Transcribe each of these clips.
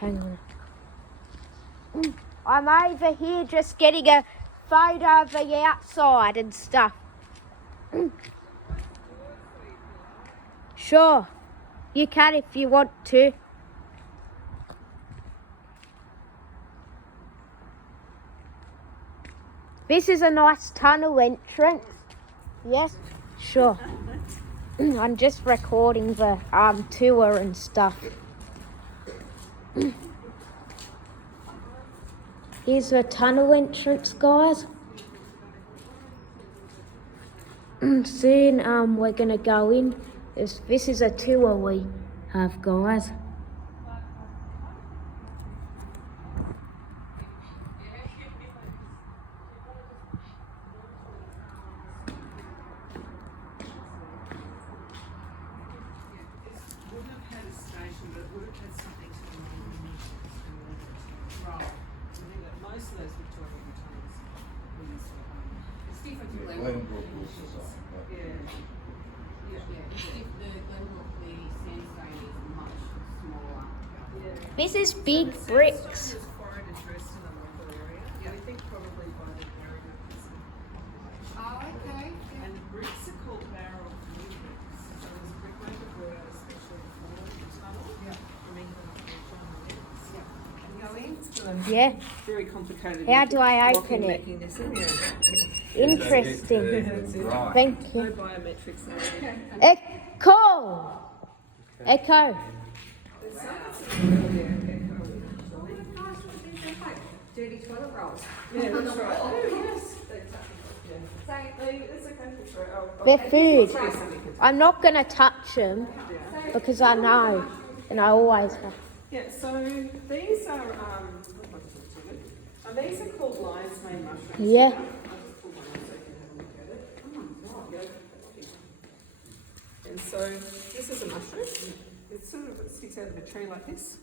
Hang on. I'm over here just getting a photo of the outside and stuff. Sure, you can if you want to. This is a nice tunnel entrance. Yes, sure. I'm just recording the tour and stuff. Here's the tunnel entrance, guys. Soon we're gonna go in. This is a tour we have, guys. This is big bricks. Oh, okay. And the bricks are called Bowral bricks. So there's a brickmaker brought out especially for the tunnel. Yeah. From England. Yeah. Can you go in? Yeah. Very complicated. How do I open it? Interesting. Thank No you. biometrics. Echo. Echo. Dirty toilet rolls. Yeah, that's right. Oh, Yes. That's okay. They're food. I'm not going to touch them because I know, and I always have. Yeah, so these are these are called lion's mane mushrooms. Yeah. I'll just pull one out so you can have a look at it. And so this is a mushroom. It sort of sticks out of a tree like this,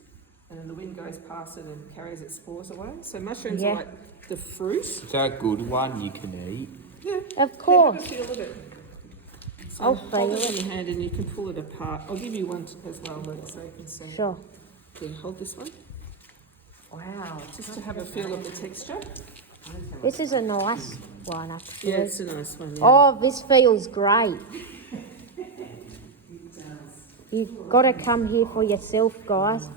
and then the wind goes past it and carries its spores away. So mushrooms are like the fruit. Is that a good one you can eat? Yeah. Of course. Have a feel of it. So I'll hold feel it it. in your hand and you can pull it apart. I'll give you one as well, Luke, so you can see. Sure. Yeah, hold this one. wow. Just to have a feel of the texture. This is a nice one, actually. Yeah, it's a nice one. Yeah. Oh, this feels great. You've got to come here for yourself, guys.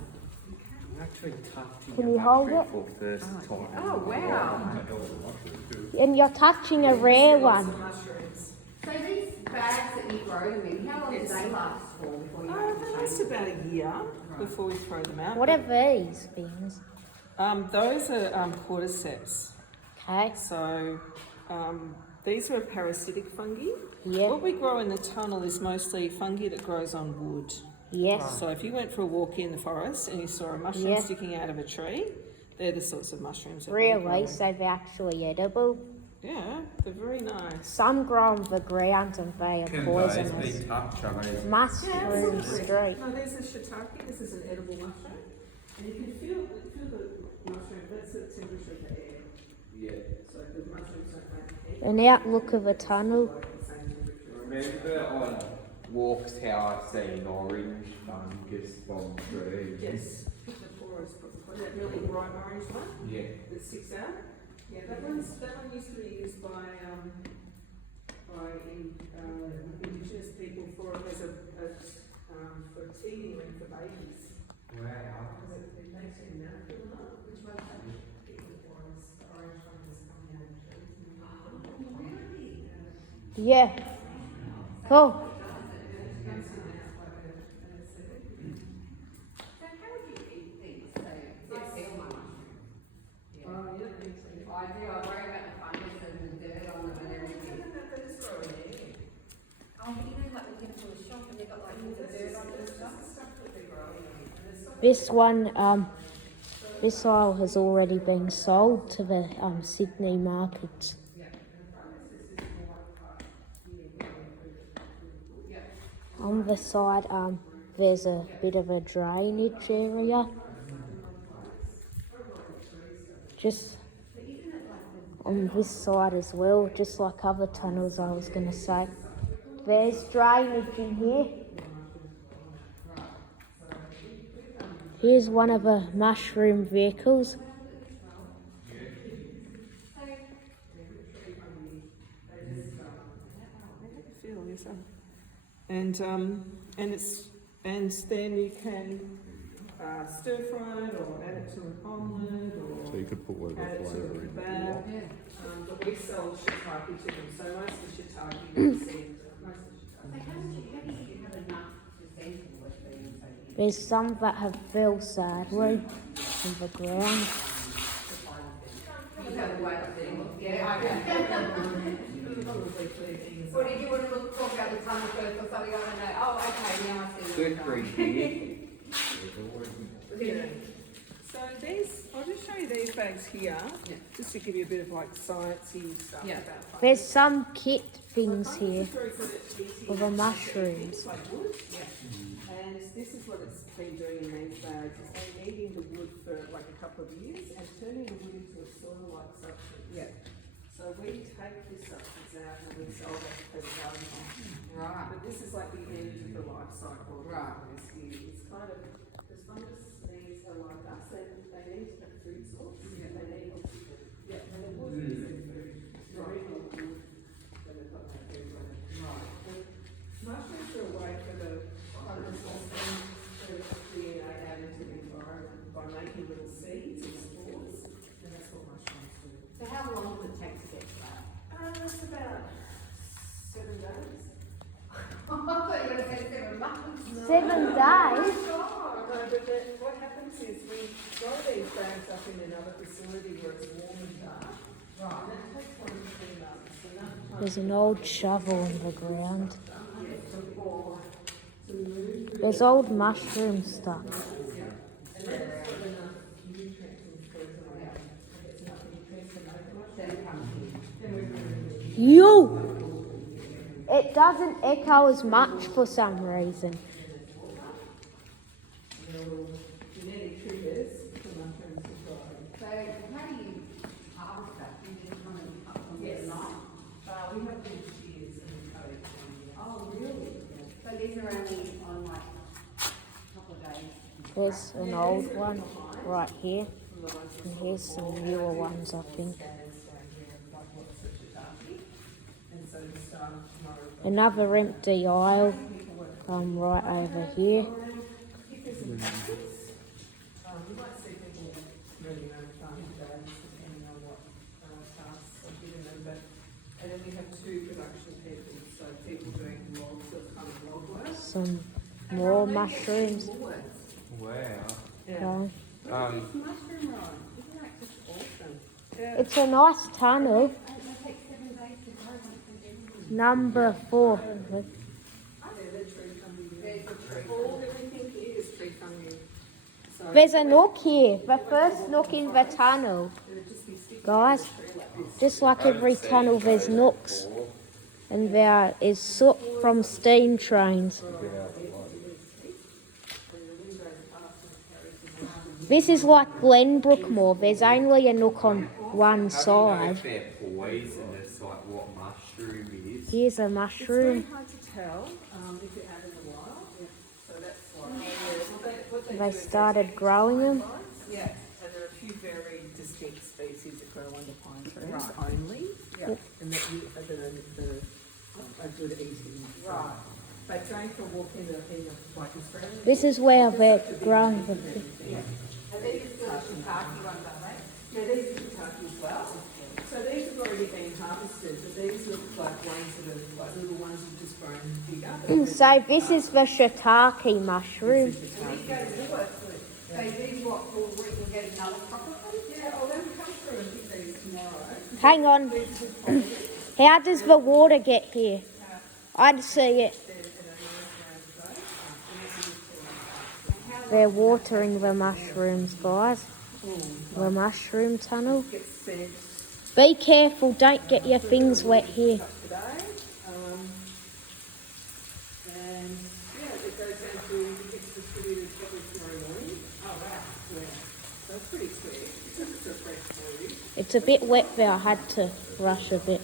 Can you hold it? Oh, wow. And you're touching a rare one. So these bags that you grow them in, how long do they last for before you have to They change last about a year before we throw them out. What are these things? Those are cordyceps. Okay. So these are parasitic fungi. Yeah. What we grow in the tunnel is mostly fungi that grows on wood. Yes. So if you went for a walk in the forest and you saw a mushroom sticking out of a tree, they're the sorts of mushrooms that we Really? grow. So they're actually edible? Yeah, they're very nice. Some grow on the ground and they are Can poisonous. those be touched? I mean, Mushroom street. No, there's a shiitake. This is an edible mushroom. And you can feel the mushroom. That's the temperature of the air. yeah. So the mushrooms don't make heat. An outlook of a tunnel. Remember on walks how I see an orange fungus from trees? Yes. The forest, that really bright orange one Yeah. that sticks out. Yeah, that one used to be used by indigenous people for as for teething and for babies. Wow. It makes you mouth feel not. Which one? The orange fungus coming out of trees. Yeah. Cool. So how would you eat these? So I peel my mushroom. Yeah. I do. I worry about the fungus and the dirt on them and everything. Oh, but you know, like when you get to a shop and they've got like all the dirt on it and stuff. This one, this aisle has already been sold to the Sydney markets. On the side, there's a bit of a drainage area. Just on this side as well, just like other tunnels I was going to say. There's drainage in here. Here's one of the mushroom vehicles. Feel this, and then you can stir fry it or add it to an omelette or So you could put whatever add it to a flavour in. kebab. But we sell shiitake to them, so most of the shiitake you see, most of the So how do you have enough to send to it being so big? There's some that have fell sadly in the ground. You have a way of doing it. Yeah, okay. Or did you want to talk about the tunnel first or something? I don't know. Oh, okay, now I see. Good what you're grief, saying. Yeah. So these, I'll just show you these bags here, Yeah. just to give you a bit of like sciencey stuff Yeah. about fungi. There's some kit things Fungus here is very good at eating for the mushrooms. It's like wood. And this is what it's been doing in these bags. It's been eating the wood for like a couple of years and turning the wood into a soil-like substance. Yeah. So we take this substance out and we sell that as a garden farm. Right. But this is like the end of the life cycle of Right. this here. It's kind of, because fungus needs are like us, they need a food source. Yeah. They need oxygen. Yeah, and the wood is a food. Very good wood, but it's got no food on it. Right. Mushrooms are a way for the fungus to DNA out into the environment by making little seeds and spores, and that's what mushrooms do. So how long does it take to get to that? It's about 7 days. I thought you were going to say 7 months. 7 days? Oh, no, but then what happens is we grow these bags up in another facility where it's warm and dark. Right. And that takes 1 to 3 months. Enough time There's an old shovel in the ground. There's old mushroom stuff. You! It doesn't echo as much for some reason. genetic triggers for mushrooms to grow. So how do you harvest that? You just kind of cut from the knife? We have big shears and we cut it from Oh, really? So these are only on like a couple of days? There's an old one right here. And here's some newer ones, I think. Another empty aisle. Right over here. You might see people running around farming days depending on what tasks are given them, but and then we have 2 production people, so people doing log, kind of log work. Some more mushrooms. Wow. Yeah. Okay. Mushroom rod, isn't that just awesome? Yeah. It's a nice tunnel. It takes 7 days to grow once again. Number 4. Yeah, they're tree fungi. There's a tree. All everything here is tree fungi. So There's a nook here. The first nook in the tunnel. it'd just be sticking Guys, to a tree like this. just like every tunnel, there's nooks. And there is soot from steam trains. This is like Glenbrookmore. There's only a nook on one How side. do you know if they're poisonous, like what mushroom is? Here's a It's very mushroom. hard to tell if you're out in the wild. So that's what They do is started growing them. Yeah, and there are a few very distinct species that grow under pine trees only. Yeah. And that you, that are good eating. Right. But going for a walk in the like Australia. This is where they're growing them. And these are still shiitake ones, aren't they? Yeah, these are shiitake as well. So these have already been harvested, but these look like ones that are like little ones that have just grown bigger. So this is the shiitake mushroom. These go to Woolworths with. So these what, we can get another couple of them? Yeah, I'll then come through and pick these tomorrow. Hang on. How does the water get here? I'd see it. They're watering the mushrooms, guys. The mushroom tunnel. Get sent Be careful, don't get your things wet here. today. And yeah, it goes down to gets distributed probably tomorrow morning. Oh wow. Yeah. So it's pretty quick. It's a fresh food. It's a bit wet there, I had to rush a bit.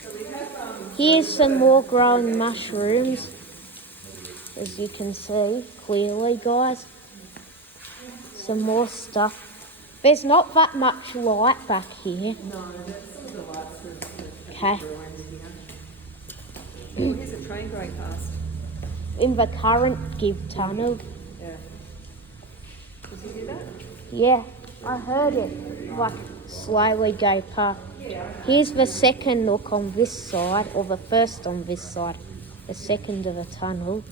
So we have Here's some more growing mushrooms, as you can see clearly, guys. some more stuff. There's not that much light back here. No, that's some of the lights that Okay. Oh, here's a train going past. In the current Gib Tunnel. Yeah. Did you hear that? Yeah, I heard it. Like slowly go past. Here's the second look on this side, or the first on this side. The second of the tunnel.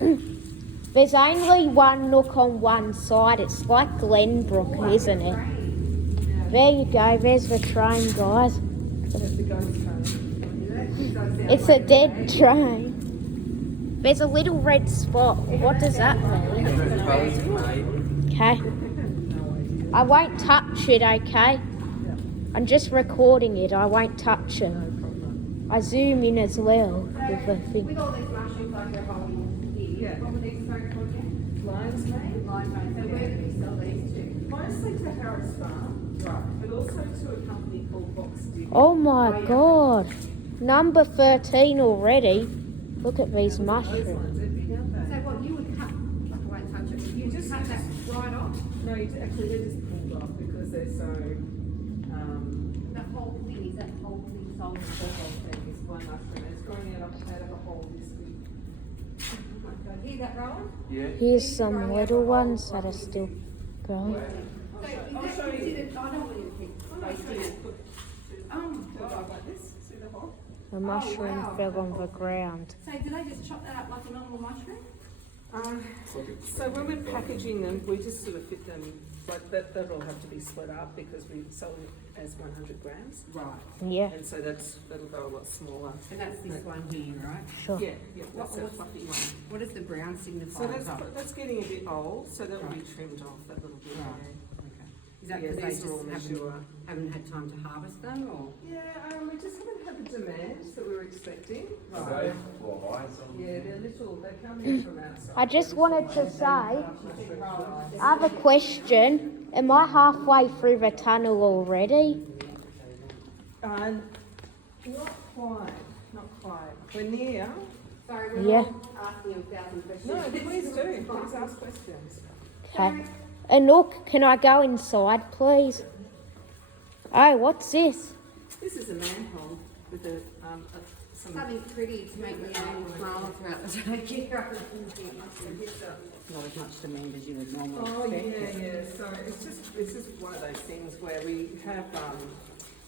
There's only one look on one side. It's like Glenbrook, isn't it? There you go. There's the train, guys. That's the ghost train. It's a dead train. There's a little red spot. What does that mean? Okay. I won't touch it, okay? I'm just recording it. I won't touch it. I zoom in as well with the thing. With all these mushrooms like they're holding here, Yeah. what were these going for again? Lion's Mane? Live mate. So where do we sell these to? Mostly to Harris Farm, right, but also to a company called Box Dig. Oh my god. Number 13 already. Look at these mushrooms. So what you would cut, like I won't touch it, you just cut that right off? No, actually they're just pulled off because they're so, That whole thing, is that whole thing sold? the whole thing is one mushroom. It's growing out of a hole this big. Oh my God, hear that, Rowan? Yeah. Here's some little ones that are still growing. So is that considered, I don't want you to think, wasting it. Like this, see the hole? The mushroom wow. fell on the ground. So do they just chop that up like a normal mushroom? So when we're packaging them, we just sort of fit them, like that'll have to be split up because we sell it as 100 grams. Right. Yeah, And so that'll go a lot smaller. And that's this one here, right? sure. Yeah, that's a What's- fluffy one. What does the brown signify? So as well? that's getting a bit old, so that will be trimmed off, that little bit Right. there. Okay. Is that Yeah, because they these are all just mature. haven't had time to harvest them, or? Yeah, we just haven't had the demand that we were expecting. So, well, eyes on. Yeah, they're little, they come in from outside. I just wanted to say, I have a question. Am I halfway through the tunnel already? Not quite, not quite. We're near. Sorry, we're Yeah. all asking you 1,000 questions. No, please do, please ask questions. Okay. Anouk, can I go inside, please? Oh, what's this? This is a manhole with some. Something pretty to make Leone smile throughout the day. Not as much demand as you would normally Oh, expect. yeah. So it's just one of those things where we have,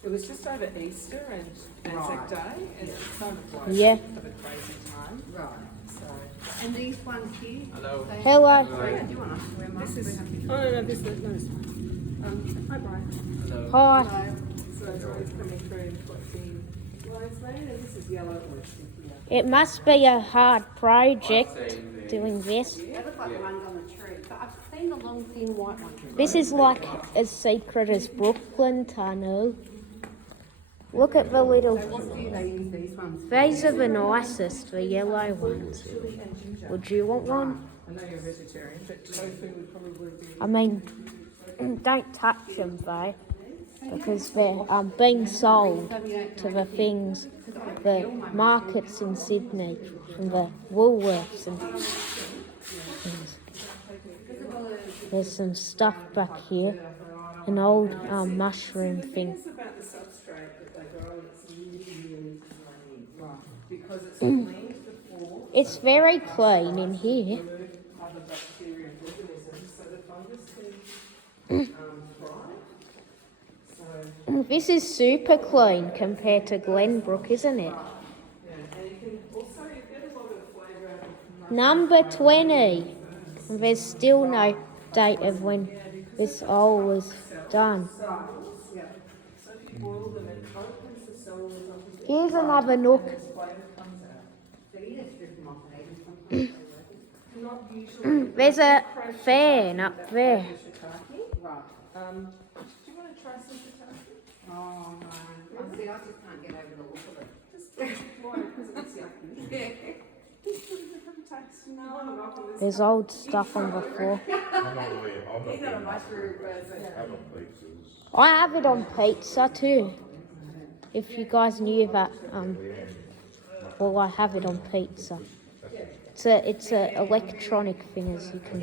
it was just over Easter and Anzac Day, and it's kind of like Yeah. for the crazy time. Right. So And these ones here? Hello. they- Hello. Sorry, do you want us to wear masks? this is. We have to- No, this is fine. Hi, Brian. Hello. Hi. Hello. So it's always coming through and collecting lion's mane, and this is yellow oyster here. It must be a hard project doing this. They look like the ones on the tree, but I've seen the long thin white ones. This is like as secret as Brooklyn Tunnel. Look at the little. So what do they use these ones for? These are the nicest, the yellow ones. Chili and ginger. Would you want one? I know you're vegetarian, but tofu would probably be. I mean, don't touch them though, because they're being sold to the things, the markets in Sydney, and the Woolworths and things. There's some stuff back here, an old mushroom thing. It's about the substrate that they grow, and it's really tiny. Because it's cleaned before, It's very clean in here. remove other bacteria and organisms, so the fungus can thrive. So, This is super clean compared to Glenbrook, isn't it? yeah, and you can also get a lot of flavour out of Number 20. And there's still no date of when this all was done. cells. Yeah. So if you boil them, it opens the cells up again. Here's another nook. This flavour comes out. So you just strip them off and eat them sometimes. Not usually. There's a fan up there. Shiitake. Right. Do you want to try some shiitake? Oh, no. Oh, see, I just can't get over the look of it. Just why? Because it's yucky. Yeah. Just put a different taste. No, I'm not going to. There's old stuff on the floor. He's not a mushroom person. I have it on pizza too. If you guys knew that, well, I have it on pizza. It's a electronic thing, as you can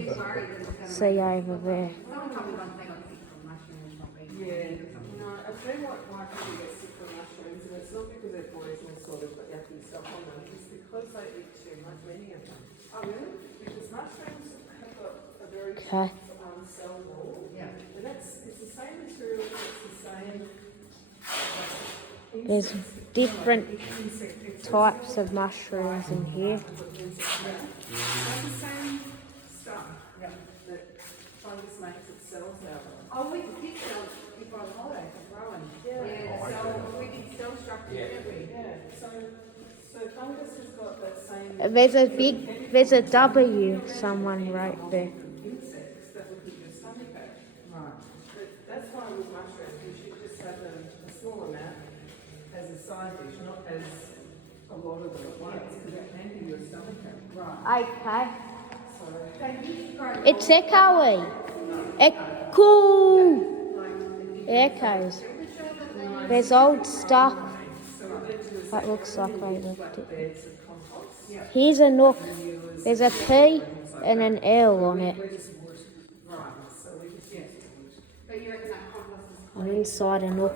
see over there. Someone told me once they got sick from mushrooms not being Yeah, no, I tell you why people get sick from mushrooms, and it's not because they're poisonous sort of yucky stuff on them, it's because they eat too much, many of them. Oh, really? Because mushrooms have got a very Okay. cell wall, Yeah. and it's the same material, it's the same. There's different types of mushrooms in here. It's the same stuff that fungus makes its cells out of. Oh, we did sell people on holiday for growing. Yeah, the cell, we did cell structure, didn't we? Yeah, so fungus has got that same There's a W someone wrote there. insects that would give you a stomach ache. Right. But that's why with mushrooms, you should just have a small amount as a side dish, not as a lot of them at once, because it can give you a stomach ache. Right. Okay. So, So you grow It's echoey. Echo. Echoes. There's old stuff that looks like they left it. beds of compost. Here's a nook. There's a P and an L on it. Right, so we just, yeah. but you reckon that compost is And inside a nook.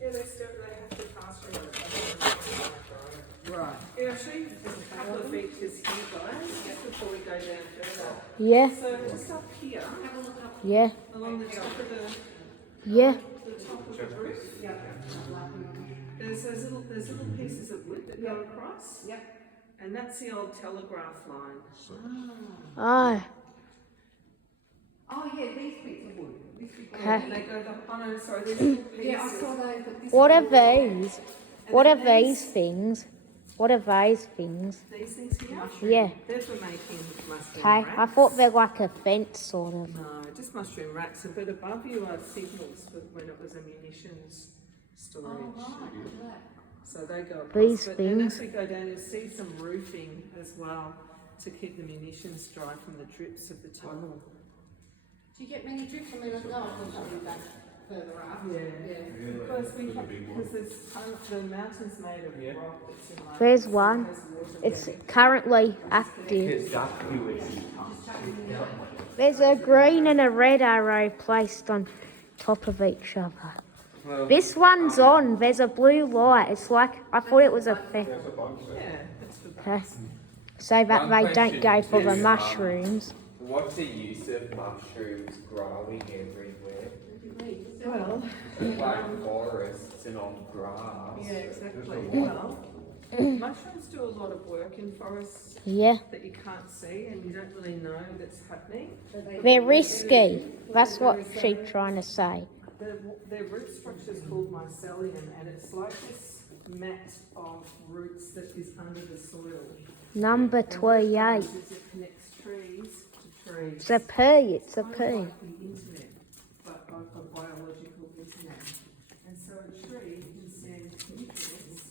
Yeah, they have to pass through it. right? Yeah, I'll show you just a couple of features here, guys, just before we go down further. Yeah, So just up here, Have a look up. yeah, along the top of yeah. the top of the roof, there's little pieces of wood that go across, Yep. and that's the old telegraph line. Oh, Oh yeah, these bits of wood. This bit of wood. okay. They go the, oh no, sorry, there's little pieces. Yeah, I saw those, but this What are one- these? What are these things? What are these things? These things here? Yeah. They're for making mushroom Okay, I racks. thought they're like a fence sort of. No, just mushroom racks, but above you are signals for when it was a munitions storage. Oh, right, look at that. So they go across. These But then as things. we go down, you'll see some roofing as well to keep the munitions dry from the drips of the tunnel. Do you get many drips? I mean, I know I've got back further up. Yeah. Because the mountain's made of rock that's in like. There's one. has water It's there. currently active. Exactly what you There's a green and a red arrow placed on top of each other. Well, This one's on. There's a blue light. It's like I thought it was a fence. Yeah, that's for Okay. So that they don't go for the mushrooms. what's the use of mushrooms growing everywhere? Well, Like forests and on grass. yeah, exactly. Well, mushrooms do a lot of work in forests Yeah. that you can't see and you don't really know that's happening. They're risky. That's what she's trying to say. Their root structure is called mycelium, and it's like this mat of roots that is under the soil. Number And what it 28. does is it connects trees to trees. It's a P. It's a Kind of P. like the internet, but of a biological internet. And so a tree can send nutrients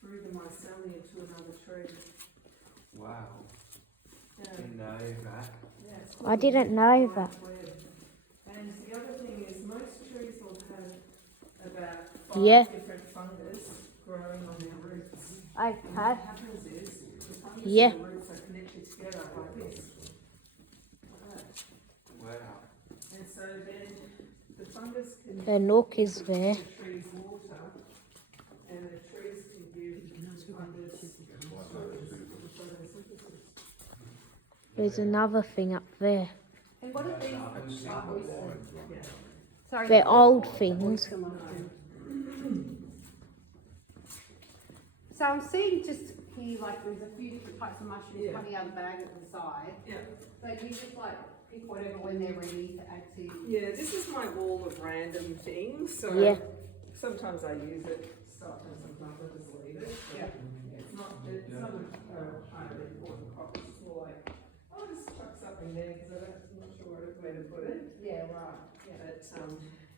through the mycelium to another tree. Wow. Yeah. Didn't know that. Yeah, it's I didn't know that. web. And the other thing is most trees will have about 5 Yeah. different fungus growing on their roots. Okay. And what happens is the fungus Yeah. and the roots are connected together like this. Like that. Wow. And so then the fungus can The nook is give there. the trees water, and the trees can give fungus photosynthesis. There's another thing up there. And what are these? Yeah. Sorry. They're old things. So I'm seeing just here, like there's a few different types of mushrooms Yeah. coming out of the bag at the side. Yeah. So you just like pick whatever when they're ready to add to. Yeah, this is my wall of random things. So Yeah. sometimes I use it, stuff, and sometimes I just leave it. Yeah. It's not highly important crop. It's just more like, I'll just chuck something there because I'm not sure where to put it. Yeah, right. Yeah. But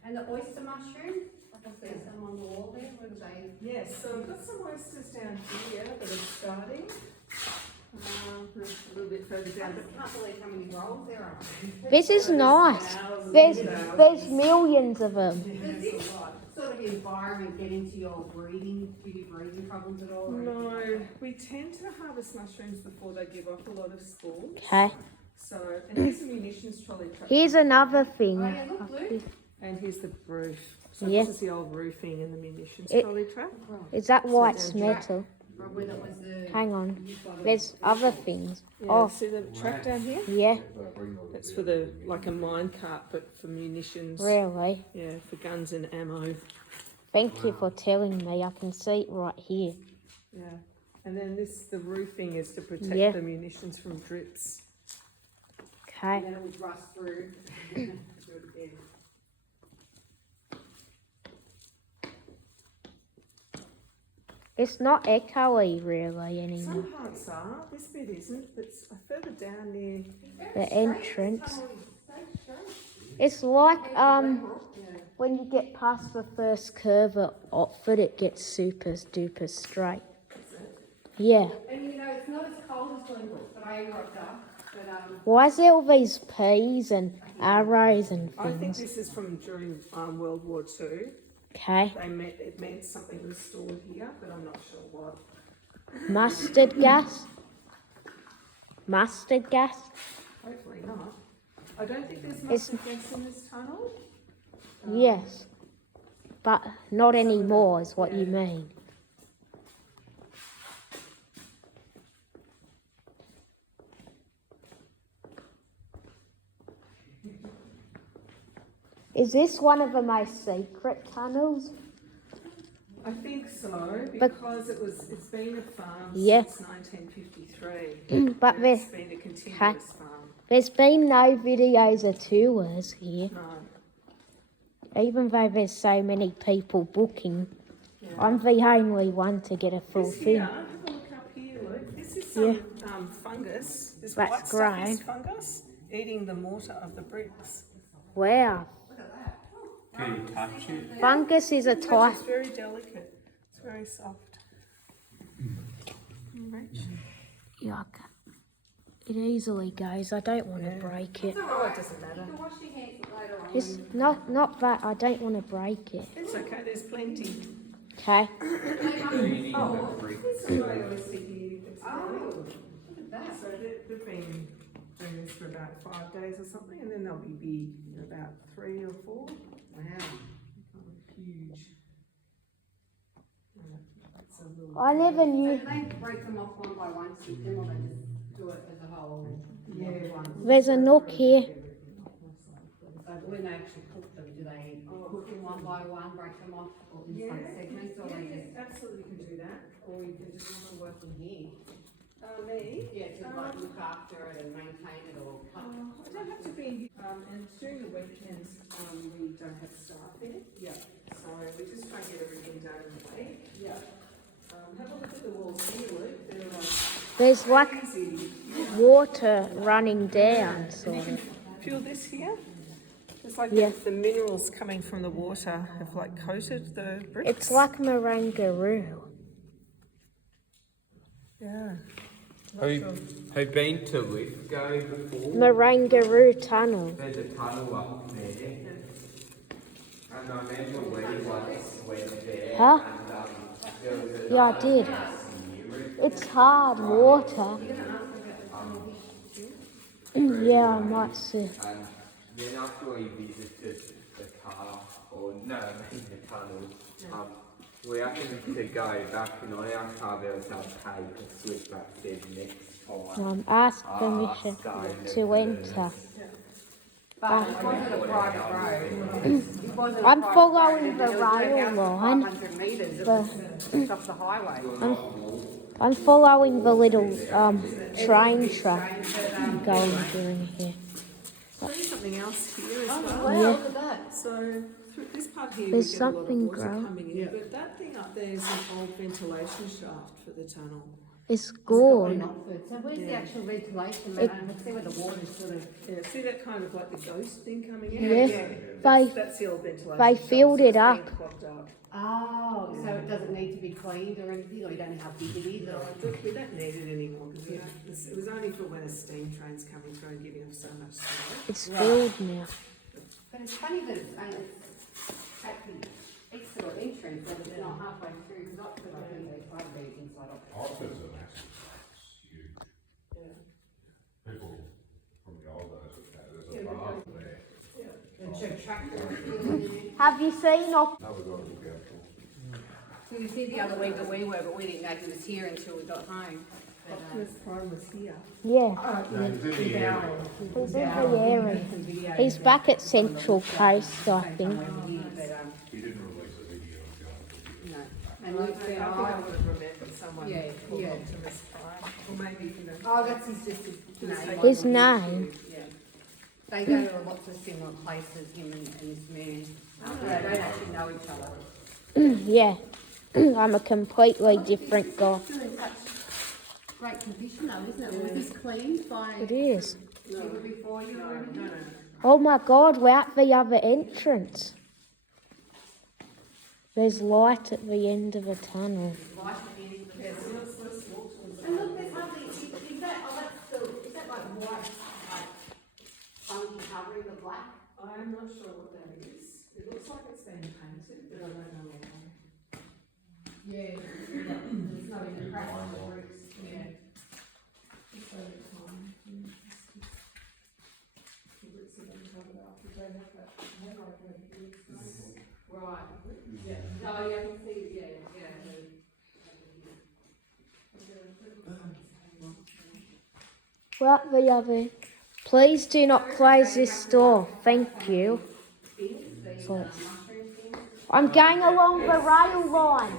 And the oyster mushroom, like I see some on the wall there, what are they? yes, so I've got some oysters down here that are starting. A little bit further I down. just can't believe how many rolls there are. This is nice. There's millions of them. Does this sort of sort of environment get into your breathing, do you breathing problems at all? or anything No, like that? we tend to harvest mushrooms before they give off a lot of spores. Okay. So, and here's the munitions trolley truck. Here's another thing. Oh, yeah, look, Lou. And here's the roof. So Yeah. this is the old roofing and the munitions It- trolley truck. Is that why So it's they're metal? Or whether it was the. Hang on. There's other things. Yeah, Oh, see the truck down here? yeah, That's for the, like a mine cart, but for munitions. really. Yeah, for guns and ammo. Thank you for telling me. I can see it right here. Yeah. And then the roofing is to protect Yeah. the munitions from drips. Okay. And then it would rust through. Do it again. It's not echoey really anymore. Some parts are, this bit isn't, it's further down near. The entrance. So strange. It's like Yeah. when you get past the first curve at Otford, it gets super duper straight. Yeah. And you know, it's not as cold as Glenbrook, but I am rocked up. But Why is there all these P's and arrows and I think things? this is from during World War II. Okay. It meant something was stored here, but I'm not sure what. Mustard gas. Mustard gas. Hopefully not. I don't think there's It's- mustard gas in this tunnel. Yes. But not anymore is what you mean. Is this one of the most secret tunnels? I think so, But- because it's been a farm Yeah. since 1953. But and there, it's been a continuous farm. there's been no videos or tours here, No. even though there's so many people booking. Yeah. I'm the only one to get a full This thing. here, have a look up here, look. This is some fungus. This That's white stuff is great. fungus eating the mortar of the bricks. Wow. Can you touch it? Fungus is a But type. it's very delicate. It's very soft. Rach? Yuck. It easily goes. I don't want to break it. Oh, it doesn't matter. you can wash your hands later on. It's not that. I don't want to break it. It's okay, there's plenty. Okay. Cleaning the bricks. This is my oyster here. It's Oh, really- look at that. So they've been doing this for about 5 days or something, and then they'll be big in about 3 or 4. Wow. Huge. That's a little. I never So knew. do they break them off one by one, stick them, or they just do it as a whole? Yeah. One? There's a nook here. So when they actually cook them, do they cook them one by one, break them off, or in Yeah. like segments, or they just? Absolutely can do that. Or you can just have them working here? Me? Yeah, to like look after it and maintain it or cut. I don't have to be, and during the weekends, we don't have staff there. Yeah. So we just try and get everything done in the week. Yeah. Have a look at the walls here, Luke. They're There's like easy. water running down, sort of. Feel this here? It's like Yeah. the minerals coming from the water have like coated the bricks. It's like Marangaroo. Yeah. Have you been to Lithgow before? Marangaroo Tunnel. There's a tunnel up there. And I remember we once went there. Huh? And there was a Yeah, I did. It's hard water. Yeah, I might see. And then after we visited the car, or no, the tunnel, we happened to go back and on our car there was a paper slip that said next time. Ask permission to enter. But it wasn't a private road. It wasn't a I'm private following road, the and there was no rail house for line. 500 metres, it was just off the highway. I'm following the little train track going through here. There's something else here as Oh, well. wow, Yeah. look at that. So through this part here, There's we get a lot something of water growing. coming in. But that thing up there is an old ventilation shaft for the tunnel. It's Going gone. upwards. So where's the Yeah. actual ventilation? It- I can see where the water's sort of. Yeah, see that kind of like the ghost thing coming in? Yeah. That's the old ventilation. they shaft, filled so it it's up. been clogged up. Oh, so it doesn't need to be cleaned or anything, or you don't know how big it is, No, or. we don't need it anymore because it was only for when a steam train's coming through and giving off so much smoke. It's filled now. But it's funny that it's actually It's sort of entrance, and it's not halfway through, because Oxford, I think they try to be inside Oxford. Oxford's a massive, it's huge. Yeah. People from the old days would say there's a bar there. The tractor. Have you seen Ox? No, we've got to look out for. So we see the other week that we were, but we didn't know he was here until we got home. But, Optimus Prime was here. Yeah, No, he's in the area. he's in the area. He's back at Central Coast, I think. He didn't release a video of going. No. I And think Luke said, I oh, would have remembered someone Yeah, called yeah. Optimus Prime. Or maybe, you know. oh, that's his name. His name? Yeah. They go to lots of similar places, him and his man. They don't actually know each other. Yeah, I'm a completely different guy. Still in such great condition though, isn't it? Was this cleaned by It is. people before you or anything? Oh my God, we're at the other entrance. There's light at the end of the tunnel. Light at the end of the Yeah, so let's walk towards And look, there's hardly, is that, oh, that's the, is that like white, like, funky covering the black? I'm not sure what that is. It looks like it's been painted, but I don't know what. Yeah. There's no even crack on the bricks, yeah. It's over time. The bricks have been covered up. They have that headlight over here. Right. Yeah. Oh, yeah, I can see, yeah, yeah. We're at the other. Please do not close this door. Thank you. So, I'm going along the rail line.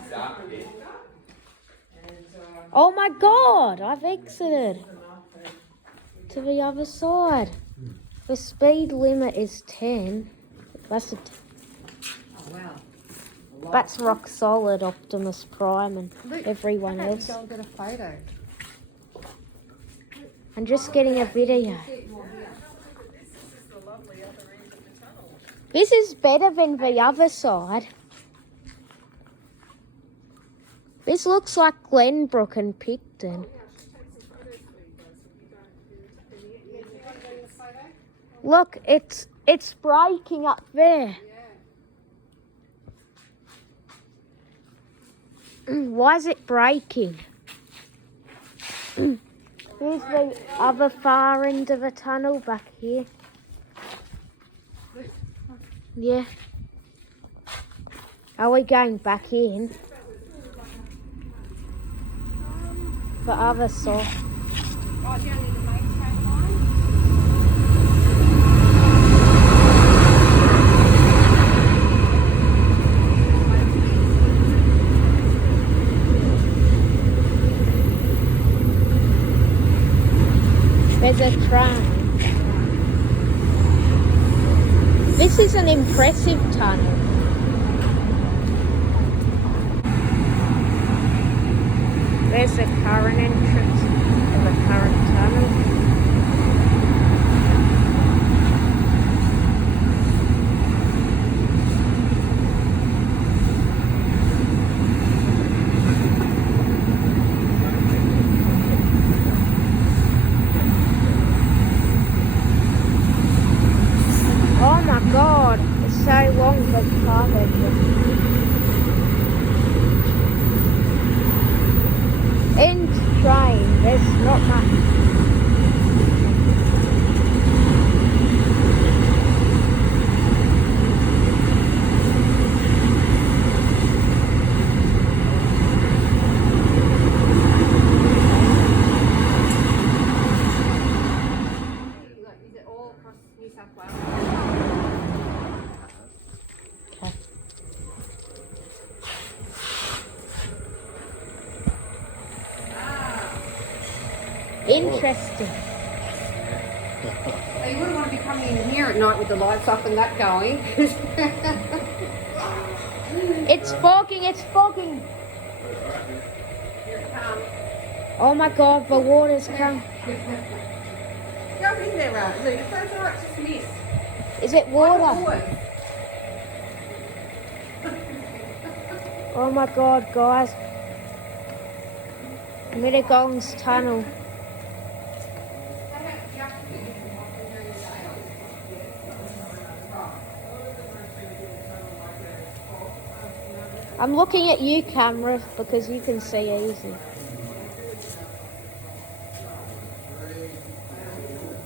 Oh my God, I've exited to the other side. The speed limit is 10. That's Oh, wow. that's rock solid, Optimus Prime and everyone How about else. you go and get a photo? I'm just getting a video. This is the lovely other end of the tunnel. This is better than the other side. This looks like Glenbrook and Picton. Look, it's breaking up there. Why is it breaking? Here's the other far end of the tunnel back here. Yeah. Are we going back in? The other side. Oh, down in the main train line? There's a train. This is an impressive tunnel. There's the current entrance of the current tunnel. Oh my God, it's so long but covered. End train, there's not much. Like, is it all across New South Wales? Okay. Interesting. So you wouldn't want to be coming in here at night with the lights off and that going. It's fogging, it's fogging. Here it comes. Oh my God, the water's come. Go in there, Luke. Those are right, just miss. Is it water? Always. Oh my God, guys. Mittagong's tunnel. I'm looking at you, camera, because you can see easy.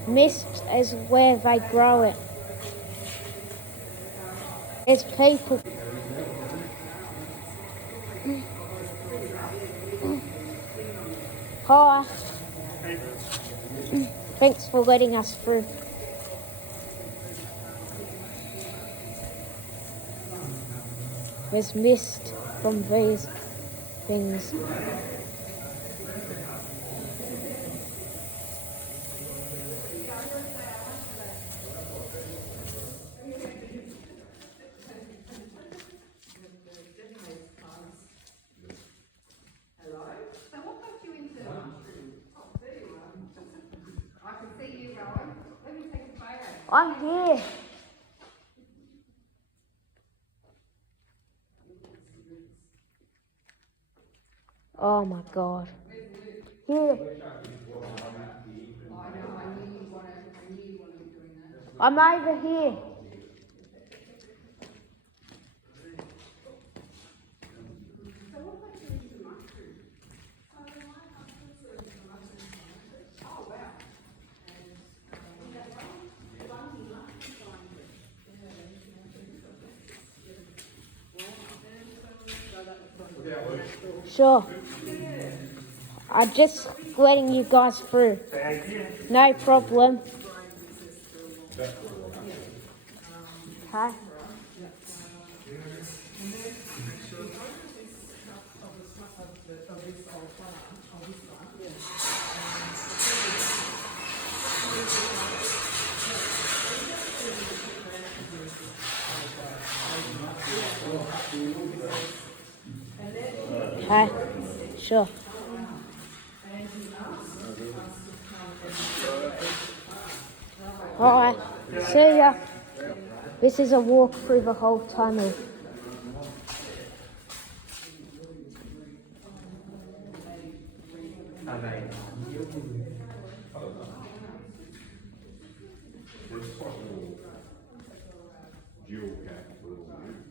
Mist is where they grow it. There's people. Hi. Thanks for letting us through. There's mist from these things. Hello? So what got you into mushrooms? Oh, there you are. I can see you going. Let me take a photo. I'm here. Oh my God. Here. I know, I knew you wanted to be doing that. I'm over here. So what got you into mushrooms? Oh, wow. Sure. I'm just letting you guys through. No problem. Hi. Hi. Sure. Alright. See ya. This is a walk through the whole tunnel. There's possible dual cap little rooms.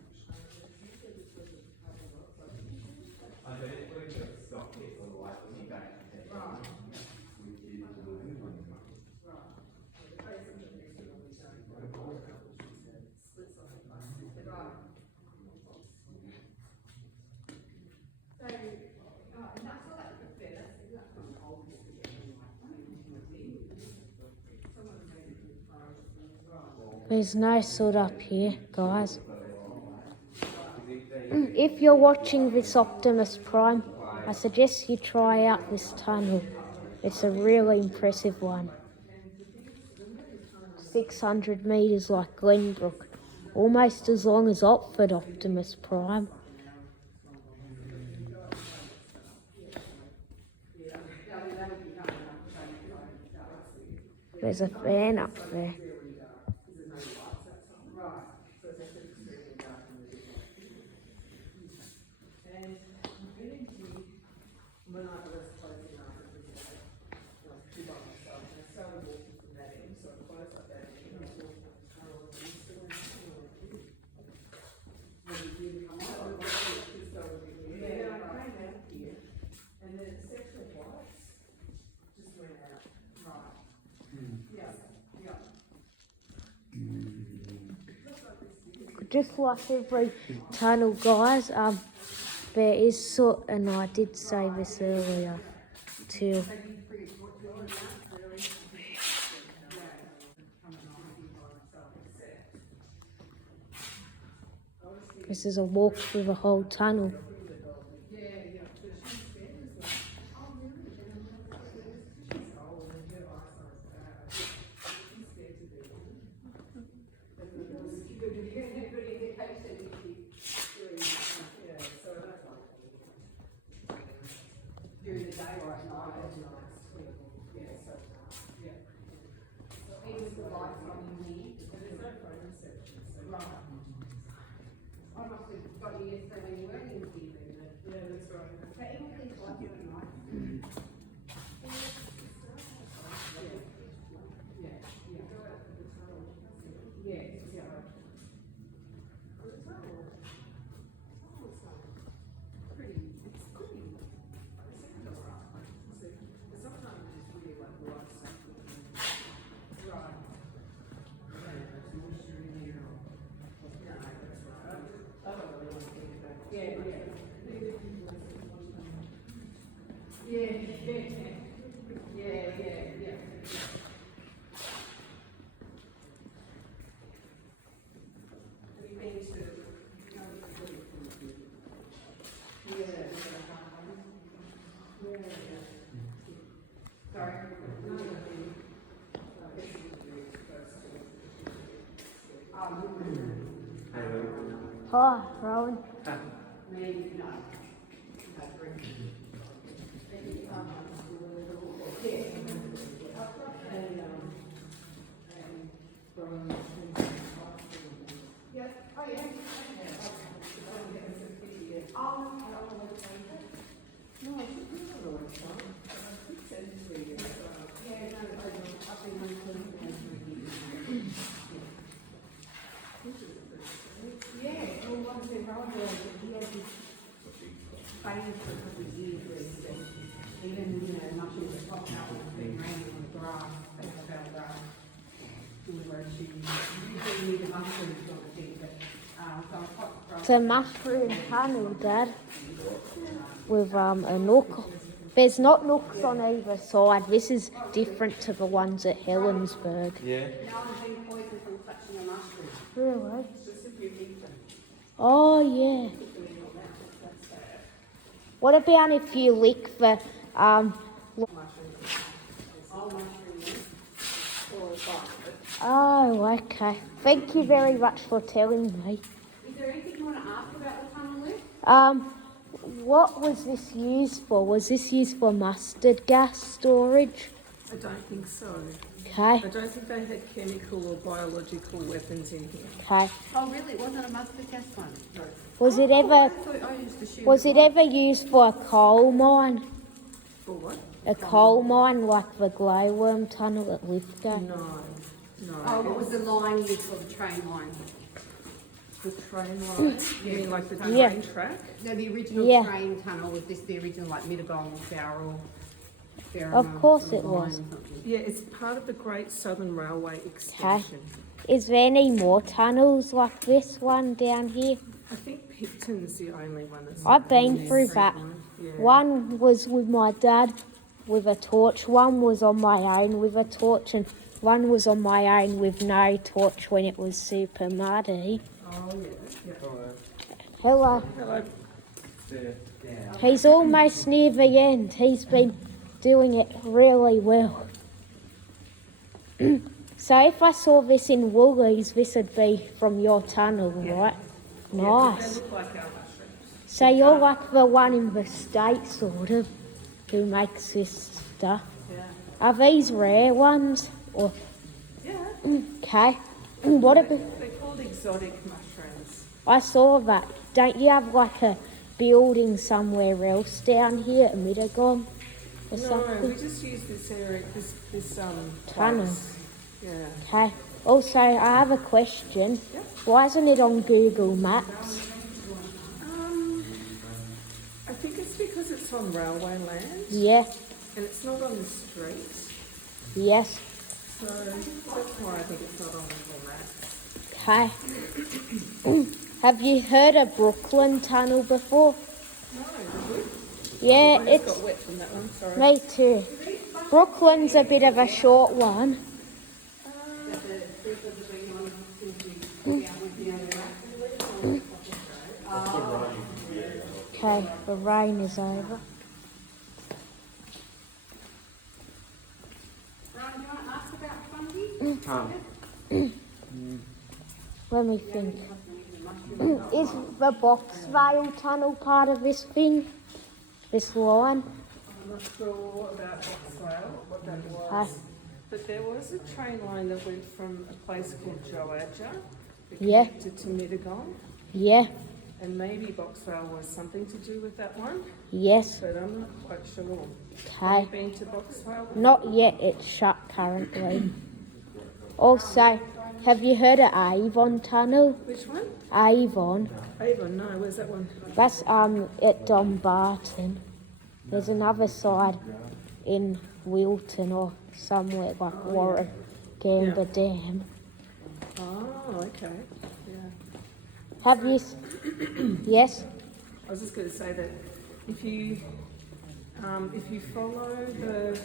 There's no sort up here, guys. If you're watching this Optimus Prime, I suggest you try out this tunnel. It's a really impressive one. 600 metres like Glenbrook, almost as long as Opford Optimus Prime. There's a fan up there. Just like every tunnel, guys, there is soot, and I did say this earlier too. This is a walk through the whole tunnel. During the day or at night. Even with the lights on in here, there's no phone reception. Right. I must have got you yesterday when you weren't in here. Yeah, that's right. So even with these lights at night. Yeah. Hi, Rowan. Maybe not. Even, you know, mushrooms that pop out with the rain on the grass, they have our grass. Where she usually need a mushroom sort of thing, but, so I pop grass. It's a mushroom tunnel, Dad, with a nook. There's not nooks on either side. This is different to the ones at Helensburgh. Yeah. No one's been poisoned from touching a mushroom. Really? Just if you eat them. Oh, yeah. What about if you lick the All mushrooms, or fire. Oh, okay. Thank you very much for telling me. Is there anything you want to ask about the tunnel, Luke? What was this used for? Was this used for mustard gas storage? I don't think so. Okay, I don't think they had chemical or biological weapons in here. okay. Oh, really? It wasn't a mustard gas one? No. Was it I ever thought I used to shoot. was it ever used for a coal mine? For what? A coal mine like the glowworm tunnel at Lithgow? No. No. Oh, what was the line used for the train line? The train line? You mean like the train Yeah. track? No, the original Yeah. train tunnel, was this the original, like Mittagong, Bowral? Of course it was. Yeah, it's part of the Great Southern Railway extension. Is there any more tunnels like this one down here? I think Picton's the only one that's... I've been Yeah. through that. Yeah. One was with my dad with a torch, one was on my own with a torch, and one was on my own with no torch when it was super muddy. Oh, yeah. Yeah. Hello. Hello. He's almost near the end. He's been doing it really well. So if I saw this in Woolies, this would be from your tunnel, right? They Nice. look like our mushrooms. So you're like the one in the States, sort of, who makes this stuff. Yeah. Are these rare ones? Or Yeah. okay. What about? They're called exotic mushrooms. I saw that. Don't you have like a building somewhere else down here at Mittagong or No, something? we just use this area, this Tunnel. place. Yeah. Okay. Also, I have a question. Yep. Why isn't it on Google Maps? I think it's because it's on railway land Yeah. and it's not on the street. Yes. So that's why I think it's not on Google Maps. Okay. Have you heard of Brooklyn Tunnel before? No, did Yeah, we? I just it's got wet from that one, sorry. me too. Brooklyn's a bit of a short one. Okay, the rain is over. Ron, do you want to ask about fungi? Let me think. Is the Boxvale Tunnel part of this thing? This line? I'm not sure about Bowral, what that Hi. was. But there was a train line that went from a place called Joadja that Yeah. connected to Mittagong. Yeah. And maybe Boxvale was something to do with that one, Yes. but I'm not quite sure. Okay. Have you been to Boxvale? Not yet, it's shut currently. Also, have you heard of Avon Tunnel? Which one? Avon. Avon, no, where's that one? That's at Dumbarton. There's another side in Wilton or somewhere like Warren Gamba Dam. Oh, okay. Yeah. Have you? Yes. I was just going to say that if you follow the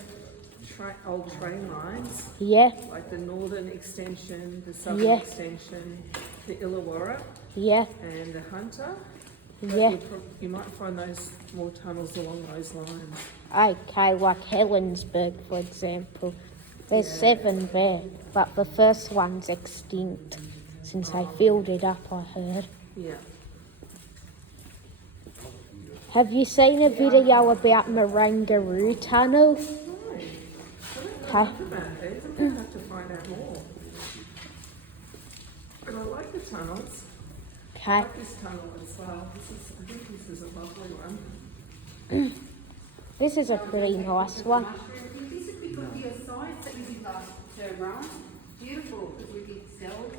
old train lines, Yeah. like the northern extension, the southern Yeah. extension, the Illawarra Yeah. and the Hunter, Yeah. you might find those more tunnels along those lines. Okay, like Helensburgh, for example. There's 7 there, but the first one's extinct since they filled it up, I heard. Yeah. Have you seen a video about Marangaroo Tunnel? No. I don't know much about these. I'm going to have to find out more. But I like the tunnels. I Okay. like this tunnel as well. I think this is a lovely one. This is a pretty nice one. Mushroom. This is because of your sides that you did last term, right? Beautiful, because we did cells,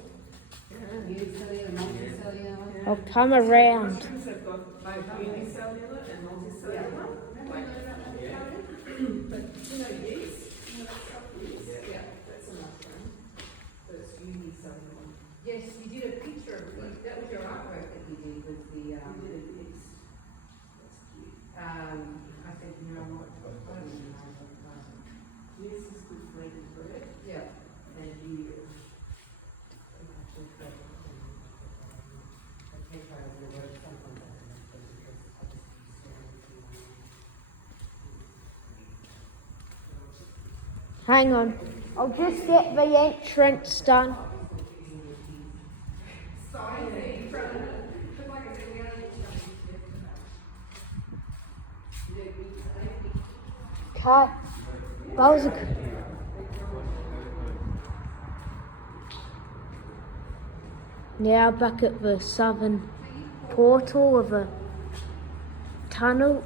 unicellular, multicellular. I'll come around. Mushrooms have got both unicellular and multicellular. But you know yeast? You know that stuff yeast? Yeah, that's a mushroom. That's unicellular. Yes, you did a picture of, that was your artwork that you did with the, We did a yeast. That's cute. I said, you know what? I don't even know what, Yeast is good flavored bread. yeah. And you. Hang on. I'll just get the entrance done. Okay. That was a... Now back at the southern portal of a tunnel.